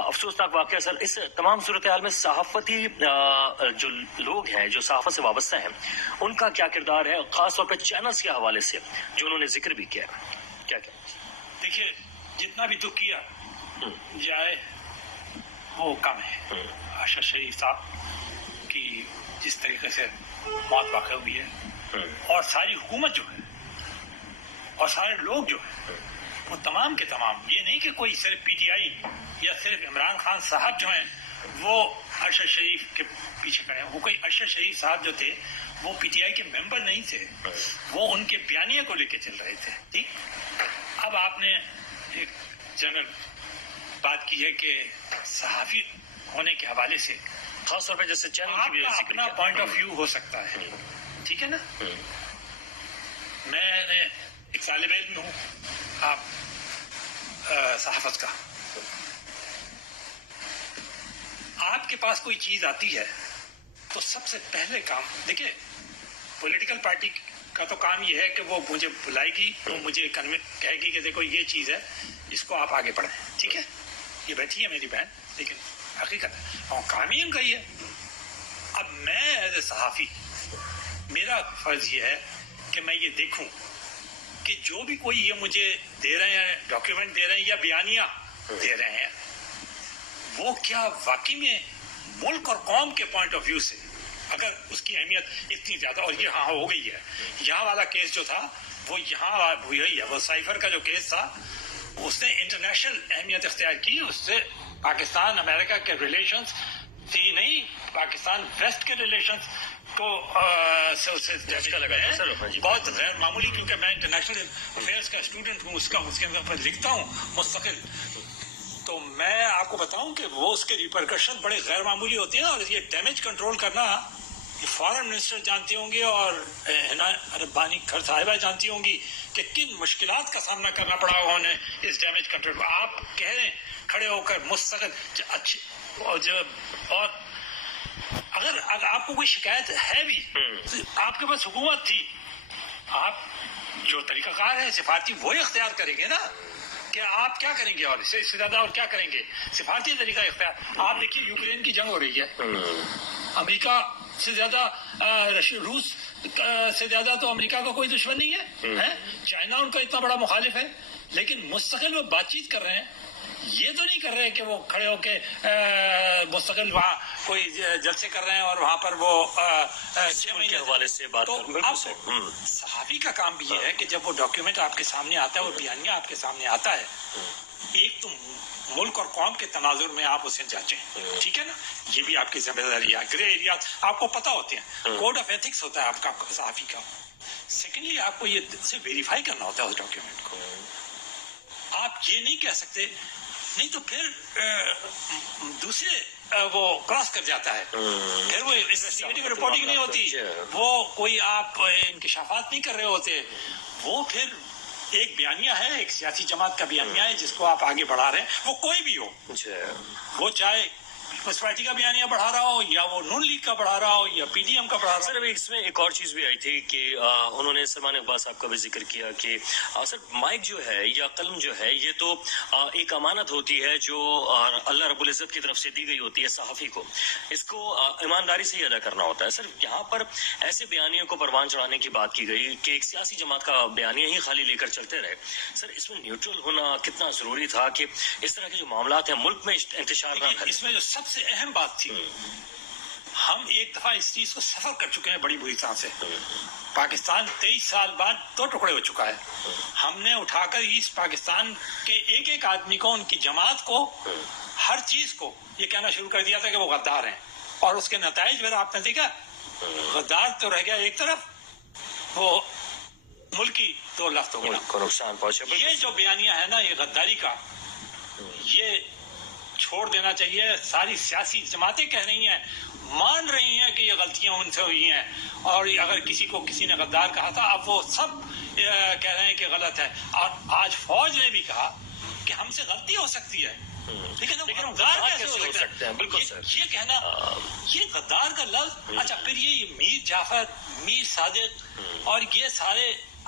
افسوسناک واقعہ سر. اس تمام صورتحال میں صحافتی جو لوگ ہیں جو صحافت سے وابستہ ہیں ان کا کیا کردار ہے، خاص طور پہ چینلز کے حوالے سے جو انہوں نے ذکر بھی کیا ہے؟ کیا دیکھیے جتنا بھی دکھ کیا جائے وہ کم ہے. ارشد شریف صاحب کی جس طریقے سے موت واقع ہوئی ہے اور ساری حکومت جو ہے اور سارے لوگ جو ہیں وہ تمام کے تمام، یہ نہیں کہ کوئی صرف پی ٹی آئی یا صرف عمران خان صاحب جو ہیں وہ ارشد شریف کے پیچھے کھڑے ہیں. وہ کوئی ارشد شریف صاحب جو تھے وہ پی ٹی آئی کے ممبر نہیں تھے، وہ ان کے بیانیے کو لے کے چل رہے تھے. ٹھیک. اب آپ نے ایک جنرل بات کی ہے کہ صحافی ہونے کے حوالے سے خاص طور پہ جیسے چینل کی بھی آپ کا اپنا پوائنٹ آف ویو ہو سکتا ہے، ٹھیک ہے نا. میں نے ایک طالب علم ہوں آپ صحافت کا. آپ کے پاس کوئی چیز آتی ہے تو سب سے پہلے کام دیکھیں، پولیٹیکل پارٹی کا تو کام یہ ہے کہ وہ مجھے بلائے گی، وہ مجھے کہے گی کہ دیکھو یہ چیز ہے، اس کو آپ آگے بڑھیں. ٹھیک ہے، یہ بیٹھی ہے میری بہن، لیکن حقیقت ہے اور کام ہی ان کا ہی ہے. اب میں ایز اے صحافی میرا فرض یہ ہے کہ میں یہ دیکھوں کہ جو بھی کوئی یہ مجھے دے رہے ہیں، ڈاکیومنٹ دے رہے ہیں یا بیانیہ دے رہے ہیں، وہ کیا واقعی میں ملک اور قوم کے پوائنٹ آف ویو سے اگر اس کی اہمیت اتنی زیادہ، اور یہ ہاں ہو گئی ہے. یہاں والا کیس جو تھا وہ یہاں ہوئی ہے، وہ سائفر کا جو کیس تھا اس نے انٹرنیشنل اہمیت اختیار کی. اس سے پاکستان امریکہ کے ریلیشنز تھی نہیں، پاکستان ویسٹ کے ریلیشنز کو بہت غیر معمولی، کیونکہ میں انٹرنیشنل افیئرس کا اسٹوڈنٹ ہوں، اس کے اندر لکھتا ہوں مستقل. تو میں آپ کو بتاؤں کہ وہ اس کے ریپرکشن بڑے غیر معمولی ہوتے ہیں. اور یہ ڈیمیج کنٹرول کرنا یہ فارن منسٹر جانتی ہوں گی اور ربانی کھر صاحبہ جانتی ہوں گی کہ کن مشکلات کا سامنا کرنا پڑا انہیں اس ڈیمیج کنٹرول کو. آپ کہہ رہے ہیں کھڑے ہو کر مستقل اچھی، اور اگر آپ کو کوئی شکایت ہے بھی، آپ کے پاس حکومت تھی، آپ جو طریقہ کار ہے سفارتی وہی اختیار کریں گے نا کہ آپ کیا کریں گے، اور اس سے زیادہ اور کیا کریں گے. سفارتی طریقہ اختیار. آپ دیکھیے یوکرین کی جنگ ہو رہی ہے، امریکہ سے زیادہ روس سے زیادہ تو امریکہ کا کوئی دشمن نہیں ہے. چائنا ان کا اتنا بڑا مخالف ہے، لیکن مستقل وہ بات چیت کر رہے ہیں. یہ تو نہیں کر رہے کہ وہ کھڑے ہو کے مستقل وہاں کوئی جلسے کر رہے ہیں اور وہاں پر وہ کے حوالے سے بات. تو صحافی کا کام بھی یہ ہے کہ جب وہ ڈاکیومنٹ آپ کے سامنے آتا ہے، وہ بیانیہ آپ کے سامنے آتا ہے، ایک تو ملک اور قوم کے تناظر میں آپ اسے جانچیں. ٹھیک ہے نا، یہ بھی آپ کی ذمہ داری ہے. گرے ایریا آپ کو پتا ہوتے ہیں، کوڈ آف ایتھکس ہوتا ہے آپ کا صحافی کا. سیکنڈلی آپ کو یہ اسے ویریفائی کرنا ہوتا ہے اس ڈاکیومنٹ کو. آپ یہ نہیں کہہ سکتے، نہیں تو پھر دوسرے وہ کراس کر جاتا ہے، پھر وہ انویسٹیگیٹو رپورٹنگ نہیں ہوتی، وہ کوئی آپ انکشافات نہیں کر رہے ہوتے. وہ پھر ایک بیانیہ ہے، ایک سیاسی جماعت کا بیانیہ ہے جس کو آپ آگے بڑھا رہے ہیں، وہ کوئی بھی ہو، وہ چاہے پیپلز پارٹی کا بیانیہ بڑھا رہا ہو یا وہ نون لیگ کا بڑھا رہا ہو یا پی ڈی ایم کا بڑھا رہا ہو. سر ابھی اس میں ایک اور چیز بھی آئی تھی کہ انہوں نے سلمان اقبال صاحب کا بھی ذکر کیا کہ سر مائک جو ہے یا قلم جو ہے یہ تو ایک امانت ہوتی ہے جو اللہ رب العزت کی طرف سے دی گئی ہوتی ہے صحافی کو، اس کو ایمانداری سے ہی ادا کرنا ہوتا ہے. سر یہاں پر ایسے بیانیوں کو پروان چڑھانے کی بات کی گئی کہ ایک سیاسی جماعت کا بیانیہ ہی خالی لے کر چلتے رہے. سر اس میں نیوٹرل ہونا کتنا ضروری تھا کہ اس طرح کے جو معاملات ہیں ملک میں انتشار نہ کریں؟ اس میں جو سب سے اہم بات تھی، ہم ایک دفعہ اس چیز کو سفر کر چکے ہیں بڑی بری طرح سے. پاکستان 23 سال بعد 2 ٹکڑے ہو چکا ہے. ہم نے اٹھا کر اس پاکستان کے ایک ایک آدمی کو، ان کی جماعت کو، ہر چیز کو یہ کہنا شروع کر دیا تھا کہ وہ غدار ہیں. اور اس کے نتائج پھر آپ نے دیکھا، غدار تو رہ گیا ایک طرف، وہ ملکی 2 لفظ ہو گیا، کو نقصان پہنچا. یہ جو بیانیہ ہے نا یہ غداری کا، یہ چھوڑ دینا چاہیے. ساری سیاسی جماعتیں کہہ رہی ہیں، مان رہی ہیں کہ یہ غلطیاں ان سے ہوئی ہیں، اور اگر کسی کو کسی نے غدار کہا تھا اب وہ سب کہہ رہے ہیں کہ غلط ہے. اور آج فوج نے بھی کہا کہ ہم سے غلطی ہو سکتی ہے، لیکن ہم غدار کیسے ہو سکتے ہیں. بالکل سر، یہ کہنا، یہ غدار کا لفظ. اچھا پھر یہ میر جعفر، میر صادق اور یہ سارے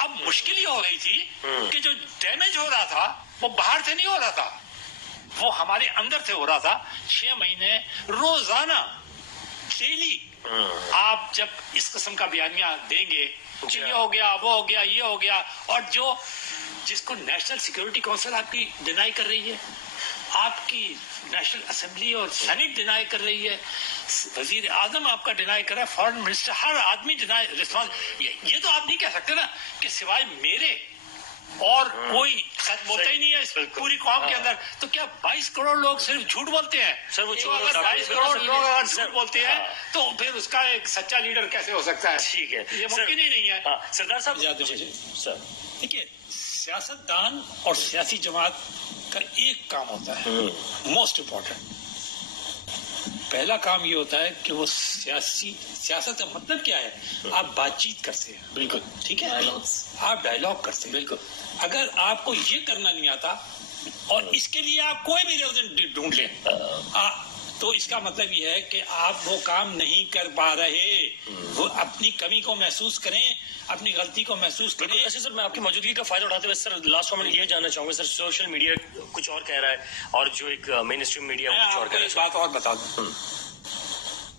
اب مشکل یہ ہو گئی تھی کہ جو ڈیمیج ہو رہا تھا وہ باہر سے نہیں ہو رہا تھا، وہ ہمارے اندر سے ہو رہا تھا. 6 مہینے روزانہ ڈیلی آپ جب اس قسم کا بیانیہ دیں گے کہ یہ ہو گیا، وہ ہو گیا، یہ ہو گیا، اور جس کو نیشنل سیکورٹی کونسل آپ کی ڈینائی کر رہی ہے، آپ کی نیشنل اسمبلی اور سینٹ ڈینائی کر رہی ہے، وزیر اعظم آپ کا ڈینائی کر رہا ہے، فارن منسٹر، ہر آدمی ڈینائی رسپانس. یہ تو آپ نہیں کہہ سکتے نا کہ سوائے میرے اور کوئی سچ بولتا ہی نہیں ہے اس پوری قوم کے اندر. تو کیا 22 کروڑ لوگ صرف جھوٹ بولتے ہیں؟ سر وہ 22 کروڑ لوگ اگر جھوٹ بولتے ہیں تو پھر اس کا ایک سچا لیڈر کیسے ہو سکتا ہے؟ ٹھیک ہے، یہ ممکن ہی نہیں ہے. سردار صاحب سر دیکھیے، سیاست دان اور سیاسی جماعت کا ایک کام ہوتا ہے موسٹ امپورٹنٹ. پہلا کام یہ ہوتا ہے کہ وہ سیاست کا مطلب کیا ہے؟ آپ بات چیت کرتے ہیں. بالکل ٹھیک ہے، آپ ڈائیلاگ کرتے ہیں. بالکل. اگر آپ کو یہ کرنا نہیں آتا اور اس کے لیے آپ کوئی بھی ریزن ڈھونڈ لیں تو اس کا مطلب یہ ہے کہ آپ وہ کام نہیں کر پا رہے. وہ اپنی کمی کو محسوس کریں، اپنی غلطی کو محسوس کریں. ایسے سر میں آپ کی موجودگی کا فائدہ اٹھاتے ہوئے سر لاسٹ میں یہ جاننا چاہوں گا سر، سوشل میڈیا کچھ اور کہہ رہا ہے اور جو ایک مین اسٹریم میڈیا کچھ اور کہہ رہا ہے. بات اور بتا دوں،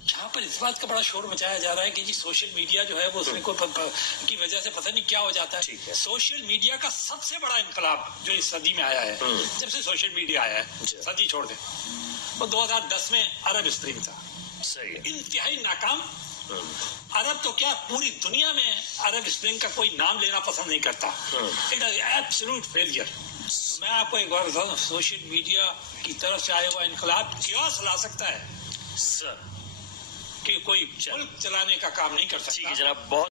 یہاں پر اس بات کا بڑا شور مچایا جا رہا ہے کہ جی سوشل میڈیا جو ہے وہ اس میں کی وجہ سے پتہ نہیں کیا ہو جاتا ہے. سوشل میڈیا کا سب سے بڑا انقلاب جو اس صدی میں آیا ہے، جب سے سوشل میڈیا آیا ہے، صدی چھوڑ دیں، وہ 2010 میں عرب اسپرنگ تھا. صحیح ہے، انتہائی ناکام. عرب تو کیا پوری دنیا میں عرب اسپرنگ کا کوئی نام لینا پسند نہیں کرتا. Absolute failure. میں آپ کو ایک بار بتا دوں، سوشل میڈیا کی طرف سے آیا ہوا انقلاب کیوس لا سکتا ہے سر کہ کوئی ملک چلانے کا کام نہیں کر سکتا. ٹھیک ہے جناب، بہت